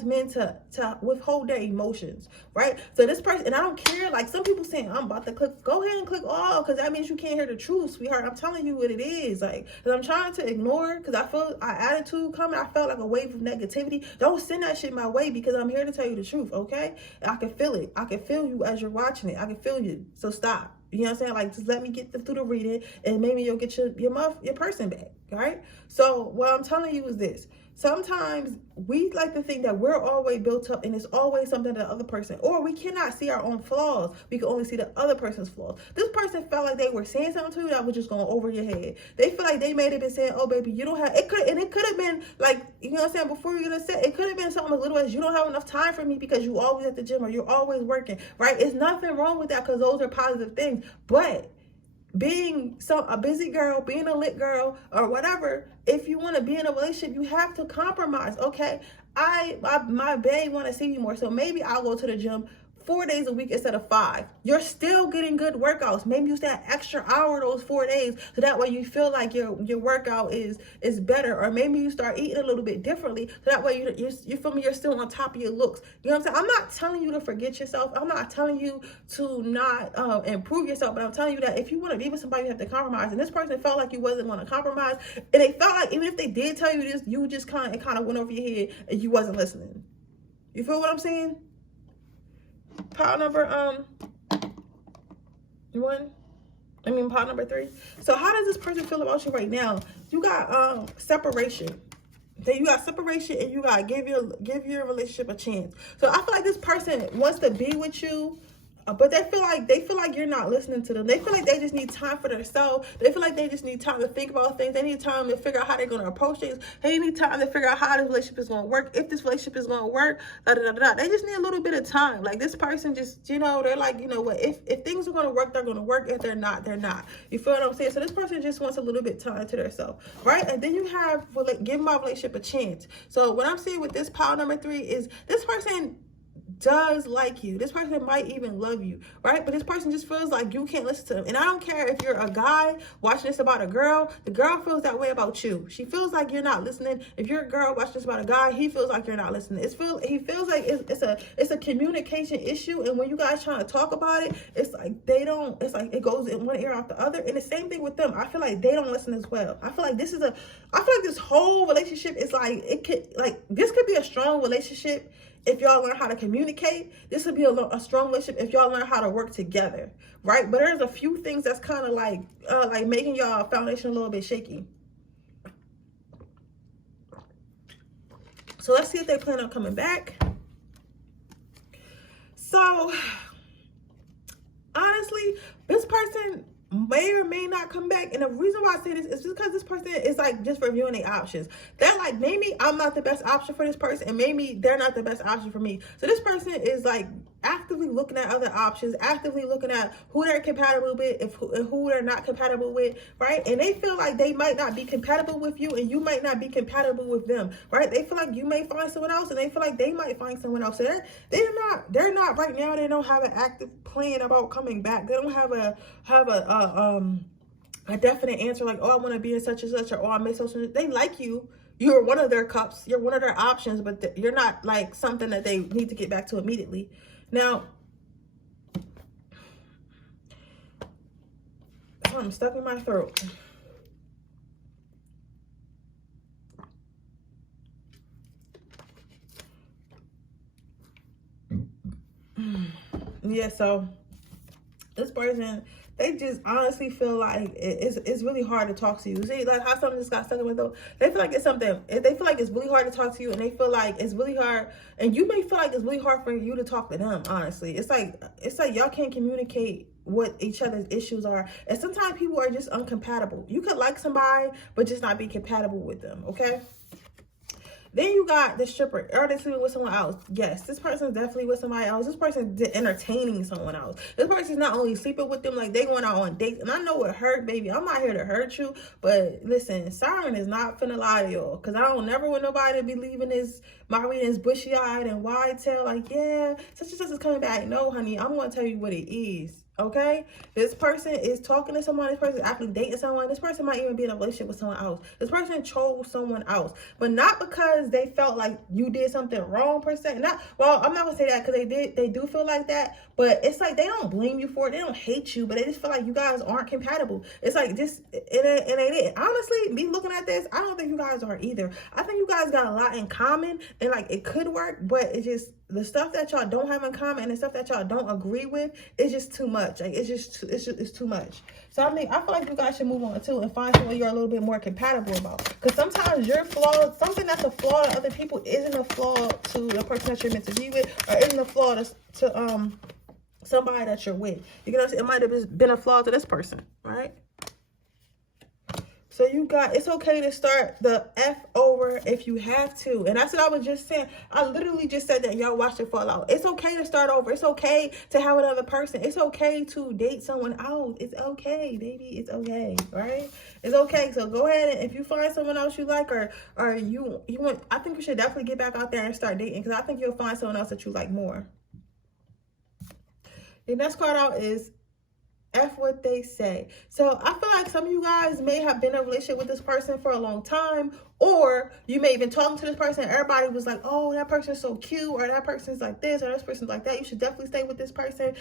men to withhold their emotions, right? So this person, and I don't care, like some people saying, I'm about to click, go ahead and click all, because that means you can't hear the truth, sweetheart. I'm telling you what it is, like, because I'm trying to ignore, because I feel our attitude coming, I felt like a wave of negativity. Don't send that shit my way, because I'm here to tell you the truth, okay? And I can feel it. I can feel you as you're watching it. I can feel you, so stop. You know what I'm saying? Like, just let me get through the reading, and maybe you'll get your person back, right? So what I'm telling you is this. Sometimes we like to think that we're always built up and it's always something to the other person, or we cannot see our own flaws. We can only see the other person's flaws. This person felt like they were saying something to you that was just going over your head. They feel like they may have been saying, oh baby, you don't have, it could have been like, you know what I'm saying, before you get upset, it could have been something as little as you don't have enough time for me because you always at the gym or you're always working, right? It's nothing wrong with that because those are positive things. But being a busy girl, being a lit girl, or whatever, if you want to be in a relationship, you have to compromise. Okay, my babe want to see you more, so maybe I'll go to the gym 4 days a week instead of 5. You're still getting good workouts. Maybe use that extra hour those 4 days, so that way you feel like your workout is better. Or maybe you start eating a little bit differently, so that way you feel me, you're still on top of your looks. You know what I'm saying? I'm not telling you to forget yourself. I'm not telling you to not improve yourself, but I'm telling you that if you want to be with somebody, you have to compromise. And this person felt like you wasn't going to compromise, and they felt like even if they did tell you this, you just kind of went over your head and you wasn't listening. You feel what I'm saying? Pile number pile number 3. So how does this person feel about you right now? You got separation. Then you got separation, and you got give your relationship a chance. So I feel like this person wants to be with you, but they feel like you're not listening to them. They feel like they just need time for themselves. They feel like they just need time to think about things. They need time to figure out how they're going to approach things. They need time to figure out how this relationship is going to work. If this relationship is going to work, da, da, da, da. They just need a little bit of time. Like this person just, they're like, you know what, if things are going to work, they're going to work. If they're not, they're not. You feel what I'm saying? So this person just wants a little bit of time to themselves, right? And then you have, give my relationship a chance. So what I'm saying with this pile number 3 is this person does like you. This person might even love you, right? But this person just feels like you can't listen to them. And I don't care if you're a guy watching this about a girl, the girl feels that way about you. She feels like you're not listening. If you're a girl watching this about a guy, he feels like you're not listening. He feels like it's a communication issue, and when you guys trying to talk about it, it's like it goes in one ear out the other. And the same thing with them. I feel like they don't listen as well. I feel like this whole relationship is this could be a strong relationship if y'all learn how to communicate. This would be a strong relationship if y'all learn how to work together, right? But there's a few things that's kind of like making y'all foundation a little bit shaky. So let's see if they plan on coming back. So honestly, this person may or may not come back, and the reason why I say this is just because this person is like just reviewing their options. They're like, maybe I'm not the best option for this person, and maybe they're not the best option for me. So this person is like actively looking at other options, actively looking at who they're compatible with, and who they're not compatible with, right? And they feel like they might not be compatible with you, and you might not be compatible with them, right? They feel like you may find someone else, and they feel like they might find someone else. So they're not right now. They don't have an active plan about coming back. They don't have a definite answer like, oh, I want to be in such and such, or oh, I miss such and such. They like you. You're one of their cups. You're one of their options, but you're not like something that they need to get back to immediately. Now, I'm stuck in my throat. Yeah, so this person, they just honestly feel like it's really hard to talk to you. See, like how something just got stuck in my throat. They feel like it's something. They feel like it's really hard to talk to you, and they feel like it's really hard. And you may feel like it's really hard for you to talk to them. Honestly, it's like y'all can't communicate what each other's issues are, and sometimes people are just uncompatible. You could like somebody, but just not be compatible with them. Okay. Then you got the stripper. Are they sleeping with someone else? Yes, this person's definitely with somebody else. This person's entertaining someone else. This person's not only sleeping with them, like they going out on dates. And I know it hurt, baby. I'm not here to hurt you. But listen, Siren is not finna lie to y'all. Because I don't never want nobody to be leaving my readings bushy-eyed and wide tail. Like, yeah, such and such is coming back. No, honey, I'm going to tell you what it is. Okay, this person is talking to someone. This person is actually dating someone. This person might even be in a relationship with someone else. This person chose someone else, but not because they felt like you did something wrong per se. Well, I'm not gonna say that because they do feel like that, but it's like they don't blame you for it. They don't hate you, but they just feel like you guys aren't compatible. It's like just it ain't it. Honestly, me looking at this, I don't think you guys are either. I think you guys got a lot in common, and like it could work, but it's just the stuff that y'all don't have in common and the stuff that y'all don't agree with is just too much. Like it's too much. So I mean, I feel like you guys should move on too and find someone you're a little bit more compatible about. Because sometimes you're flawed. Something that's a flaw to other people isn't a flaw to the person that you're meant to be with, or isn't a flaw to somebody that you're with. You know what I'm saying? It might have been a flaw to this person, right? So you got, it's okay to start the F over if you have to. And that's what I was just saying. I literally just said that. Y'all watched it fall out. It's okay to start over. It's okay to have another person. It's okay to date someone else. It's okay, baby. It's okay, right? It's okay. So go ahead, and if you find someone else you like, or you want, I think you should definitely get back out there and start dating, because I think you'll find someone else that you like more. The next card out is F what they say. So I feel like some of you guys may have been in a relationship with this person for a long time, or you may have been talking to this person and everybody was like, oh, that person's so cute, or that person's like this, or this person's like that. You should definitely stay with this person.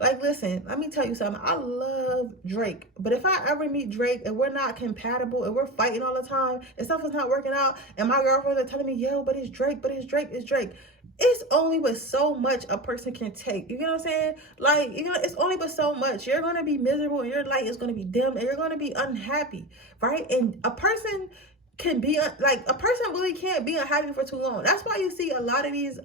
Like, listen, let me tell you something. I love Drake, but if I ever meet Drake and we're not compatible and we're fighting all the time and stuff is not working out, and my girlfriends are telling me, yo, but it's Drake, it's Drake. It's only but so much a person can take. You know what I'm saying? Like, you know, it's only but so much. You're going to be miserable, and your light is going to be dim, and you're going to be unhappy, right? And a person can be like, a person really can't be unhappy for too long. That's why you see a lot of these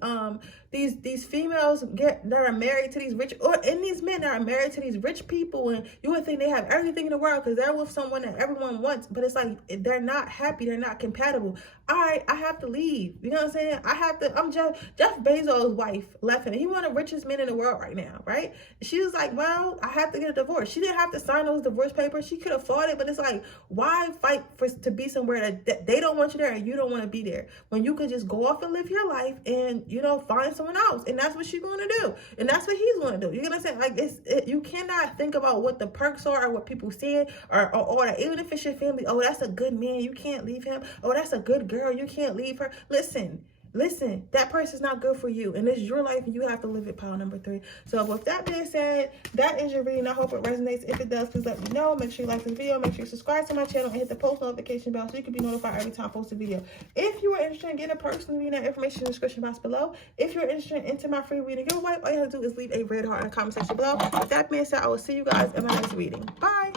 females that are married to these rich, and these men that are married to these rich people, and you would think they have everything in the world because they're with someone that everyone wants, but it's like they're not happy, they're not compatible. All right, I have to leave. You know what I'm saying? I'm Jeff Bezos' wife left him. He one of the richest men in the world right now, right? She was like, well, I have to get a divorce. She didn't have to sign those divorce papers. She could afford it, but it's like, why fight to be somewhere that they don't want you there and you don't want to be there, when you could just go off and live your life and, you know, find someone else. And that's what she's going to do, and that's what he's going to do. You know what I'm saying? Like, you cannot think about what the perks are or what people say, or that even if it's your family, oh, that's a good man, you can't leave him. Oh, that's a good girl, you can't leave her. Listen, that person's not good for you, and it's your life, and you have to live it. Pile number 3. So with that being said, that is your reading. I hope it resonates. If it does, please let me know. Make sure you like this video. Make sure you subscribe to my channel and hit the post notification bell so you can be notified every time I post a video. If you are interested in getting a personal reading, that information in the description box below. If you're interested into my free reading giveaway, all you have to do is leave a red heart in the comment section below. With that being said, I will see you guys in my next reading. Bye.